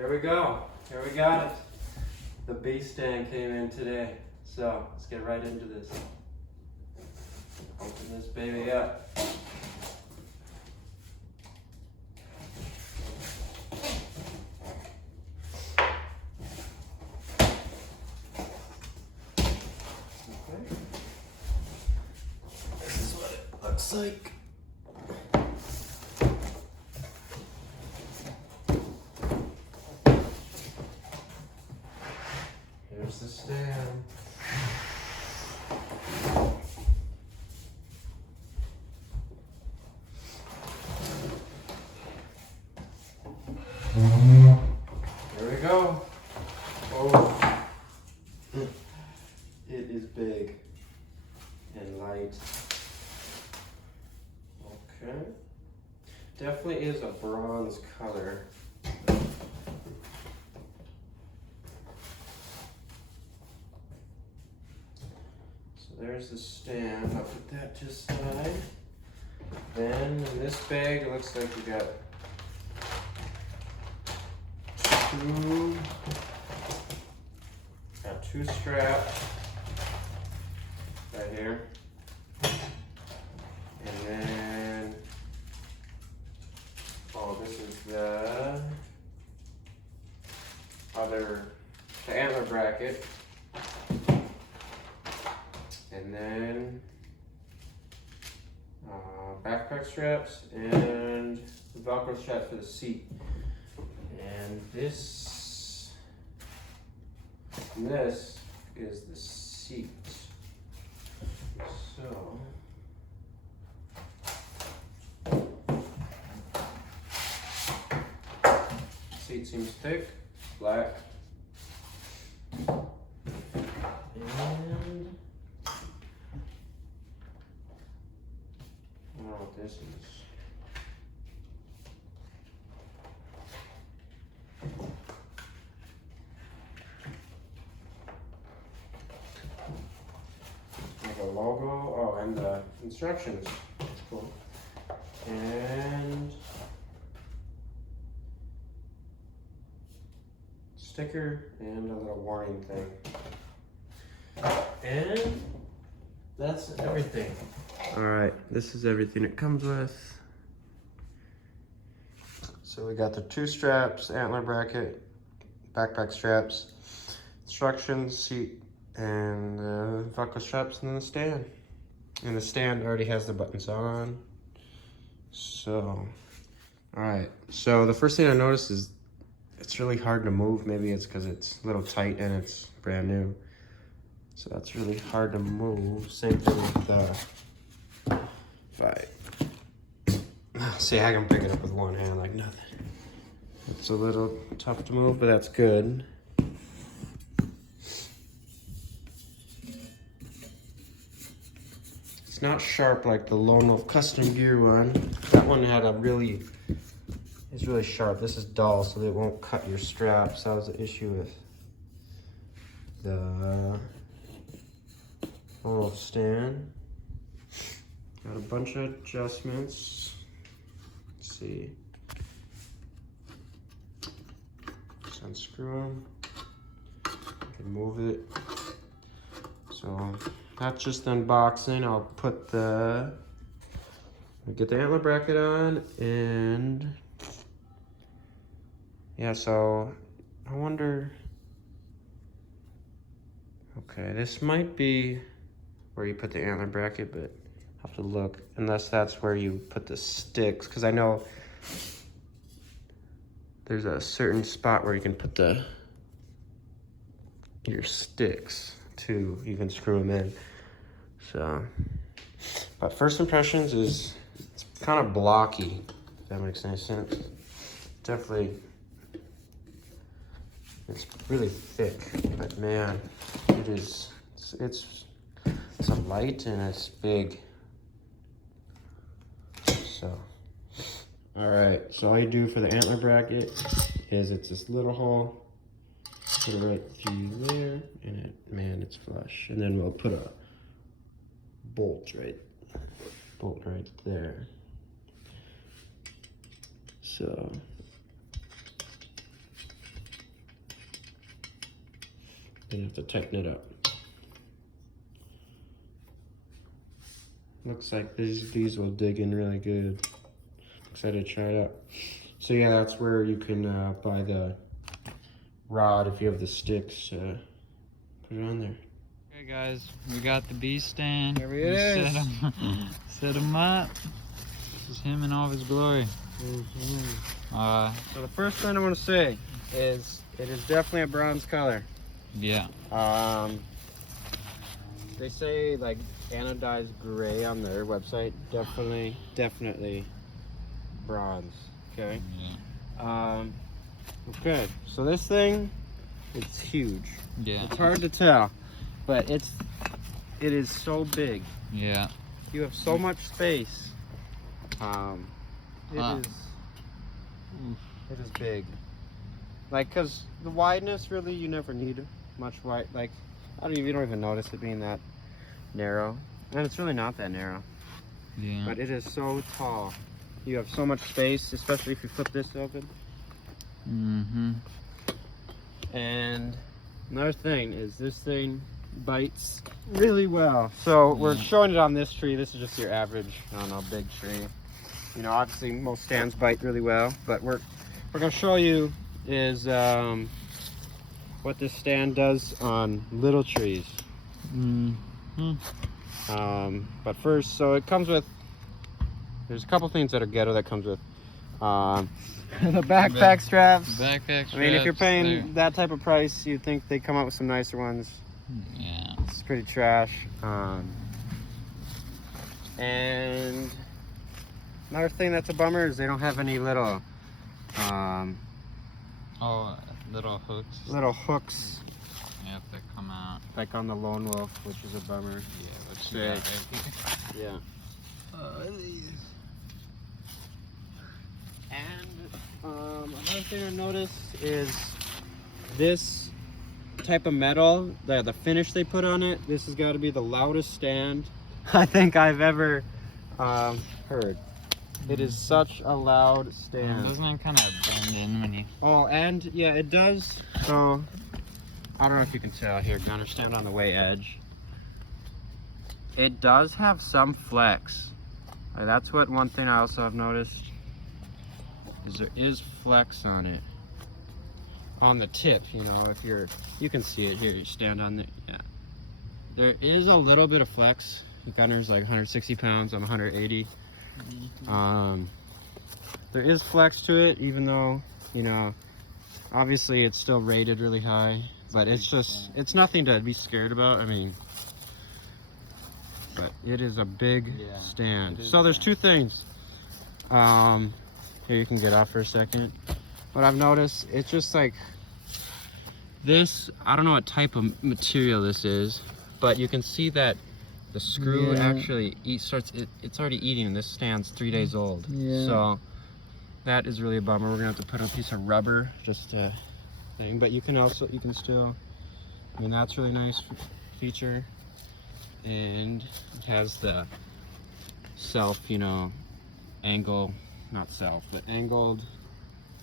here we go. Here we got it. The base stand came in today. So let's get right into this. Open this baby up. Okay. This is what it looks like. Here's the stand. Here we go. Oh, it is big and light. Okay. Definitely is a bronze color. There's the stand. I'll put that to the side. Then in this bag, it looks like we got two straps right here. And then, oh, this is the antler bracket. And then backpack straps and Velcro straps for the seat. And this is the seat. So seat seems thick, black. And I don't know what this is. Like a logo. Oh, and the instructions. That's cool. And sticker and a little warning thing. And that's everything. Alright, this is everything it comes with. So we got the two straps, antler bracket, backpack straps, instructions, seat, and Velcro straps, and then the stand. And the stand already has the buttons on. So, alright. So the first thing I noticed is it's really hard to move. Maybe it's because it's a little tight and it's brand new. So that's really hard to move. Same thing with the... See, I can pick it up with one hand like nothing. It's a little tough to move, but that's good. It's not sharp like the Lone Wolf Custom Gear one. That one had it's really sharp. This is dull, so it won't cut your straps. That was the issue with the Lone Wolf stand. Got a bunch of adjustments. Let's see. Just unscrew them. You can move it. So that's just unboxing. I'll get the antler bracket on, and yeah, so I wonder, okay, this might be where you put the antler bracket, but I'll have to look, unless that's where you put the sticks, because I know there's a certain spot where you can put your sticks too. You can screw them in. So, but first impressions is it's kind of blocky, if that makes any sense. Definitely, it's really thick, but man, it's a light and it's big. So, all right, so all you do for the antler bracket is it's this little hole, put it right through there, and it's flush. And then we'll put a bolt right there. So You have to tighten it up. Looks like these will dig in really good. Excited to try it out. So yeah, that's where you can buy the rod if you have the sticks. Put it on there. Okay guys, we got the bee stand. There he is. Set him up. This is him in all of his glory. So the first thing I want to say is it is definitely a bronze color. Yeah. They say like anodized gray on their website. Definitely bronze. Okay. Yeah. Okay. So this thing, it's huge. Yeah. It's hard to tell, but it is so big. Yeah. You have so much space. It is big. Like, cause the wideness, really, you never need much wide. Like, you don't even notice it being that narrow, and it's really not that narrow. Yeah. But it is so tall. You have so much space, especially if you flip this open. Mm-hmm. And another thing is this thing bites really well. So we're showing it on this tree. This is just your average, I don't know, big tree. You know, obviously most stands bite really well, but we're gonna show you is what this stand does on little trees. Mm-hmm. But first, so it comes with, there's a couple things that are ghetto that comes with. The backpack straps. Backpack straps. I mean, if you're paying that type of price, you'd think they come out with some nicer ones. Yeah. It's pretty trash. And another thing that's a bummer is they don't have any little Little hooks. Little hooks. Yeah, if they come out. Like on the Lone Wolf, which is a bummer. Yeah, let's see Sick. that. Yeah. And another thing I noticed is this type of metal, the finish they put on it. This has got to be the loudest stand I think I've ever heard. It is such a loud stand. Doesn't it kind of bend in when you... Oh, and yeah, it does. So I don't know if you can tell here. Gunner, stand on the way edge. It does have some flex. That's what one thing I also have noticed is there is flex on it. On the tip, you know, if you can see it here. You stand on the, yeah. There is a little bit of flex. The Gunner's like 160 pounds. I'm 180. There is flex to it, even though, you know, obviously it's still rated really high, but it's nothing to be scared about. I mean, but it is a big stand. So there's two things. Here, you can get off for a second. What I've noticed, it's just like this, I don't know what type of material this is, but you can see that the screw actually it's already eating. This stand's 3 days old. Yeah. So that is really a bummer. We're gonna have to put a piece of rubber just to thing, but you can still, I mean, that's really nice feature. And it has the self, you know, angled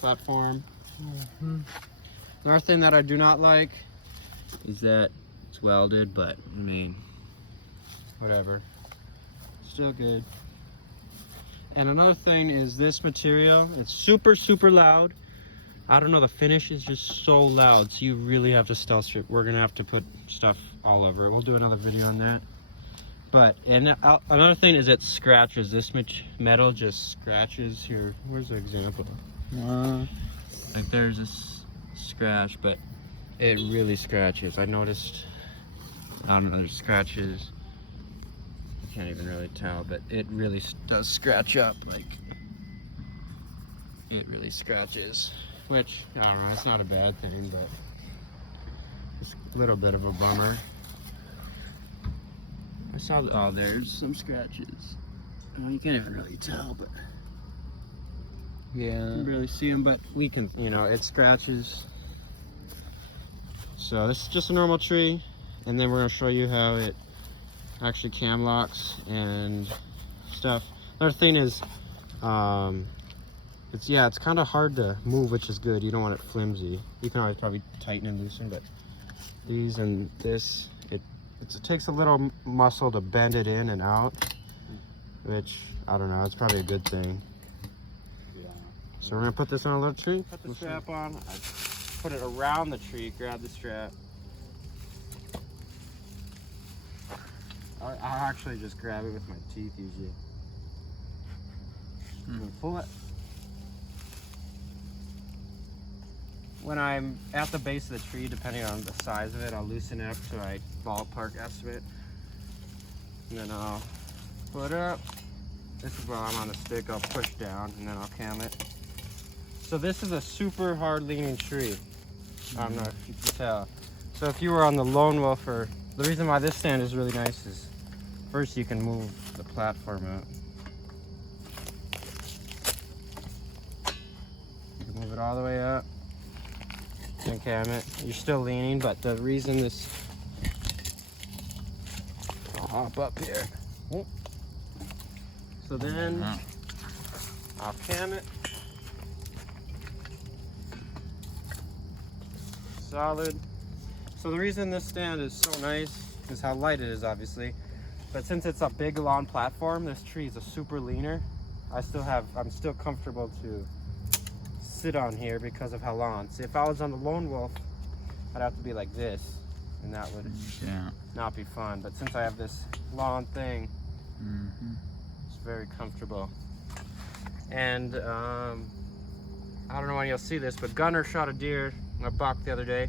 platform. Another thing that I do not like is that it's welded, but I mean, whatever, still good. And another thing is this material, it's super loud. I don't know, the finish is just so loud, so you really have to stealth strip. We're gonna have to put stuff all over it. We'll do another video on that. But another thing is it scratches. This metal just scratches here. Where's the example? Like there's this scratch, but it really scratches. I noticed, I don't know, there's scratches. I can't even really tell, but it really does scratch up. Like, it really scratches, which, I don't know, it's not a bad thing, but it's a little bit of a bummer. I saw, oh, there's some scratches. Well, you can't even really tell, but yeah, you can barely see them, but we can, you know, it scratches. So this is just a normal tree, and then we're gonna show you how it actually cam locks and stuff. Another thing is, it's kind of hard to move, which is good. You don't want it flimsy. You can always probably tighten and loosen, but these and this, it takes a little muscle to bend it in and out, which, I don't know, it's probably a good thing. Yeah. So we're gonna put this on a little tree, put the strap on, I put it around the tree, grab the strap. I'll actually just grab it with my teeth usually. Pull it. When I'm at the base of the tree, depending on the size of it, I'll loosen it up to a ballpark estimate. And then I'll put up. This is while I'm on the stick, I'll push down and then I'll cam it. So this is a super hard leaning tree. I don't know if you can tell. So if you were on the lone wolf, or the reason why this stand is really nice is first you can move the platform out. You can move it all the way up and cam it. You're still leaning, but the reason this, I'll hop up here. So then I'll cam it. Solid. So the reason this stand is so nice is how light it is, obviously. But since it's a big long platform, this tree is a super leaner. I'm still comfortable to sit on here because of how long. See, if I was on the lone wolf, I'd have to be like this, and that would not be fun. But since I have this long thing, it's very comfortable. And I don't know when you'll see this, but Gunner shot a deer, a buck the other day,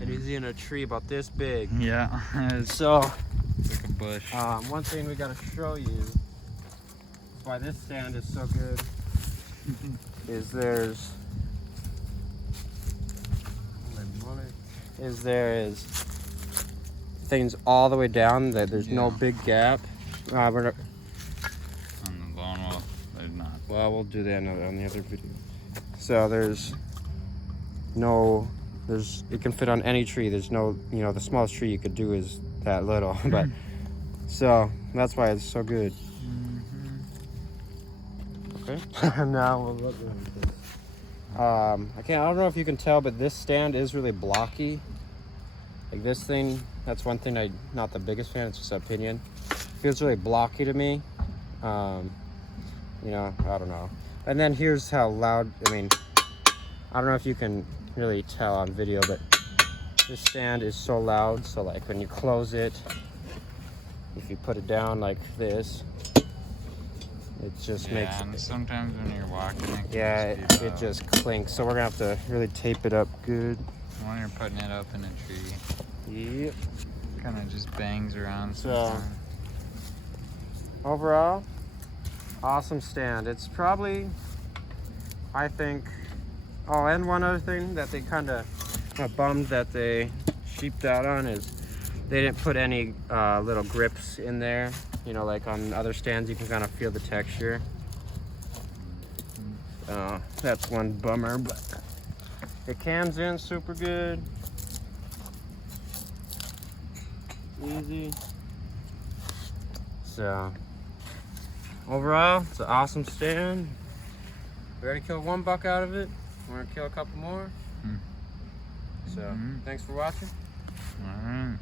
and he's in a tree about this big. Yeah. So It's like a bush. one thing we gotta show you why this stand is so good is things all the way down, that there's no big gap. On the lone wolf, there's not. Well, we'll do that on the other video. So it can fit on any tree. There's no, the smallest tree you could do is that little, but so that's why it's so good. Okay. Now we'll look at this. I don't know if you can tell, but this stand is really blocky. Like this thing, that's one thing not the biggest fan, it's just an opinion. Feels really blocky to me. I don't know. And then here's how loud, I don't know if you can really tell on video, but this stand is so loud. So like when you close it, if you put it down like this, it just makes it. And sometimes when you're walking, it just clinks. So we're gonna have to really tape it up good. When you're putting it up in a tree, Yep. kind of just bangs around. So overall, awesome stand. It's probably, I think. Oh, and one other thing that they kind of bummed that they sheeped out on is they didn't put any little grips in there. Like on other stands, you can kind of feel the texture. That's one bummer, but it cams in super good. Easy. So overall, it's an awesome stand. We already killed one buck out of it. We're gonna kill a couple more. So thanks for watching. All right.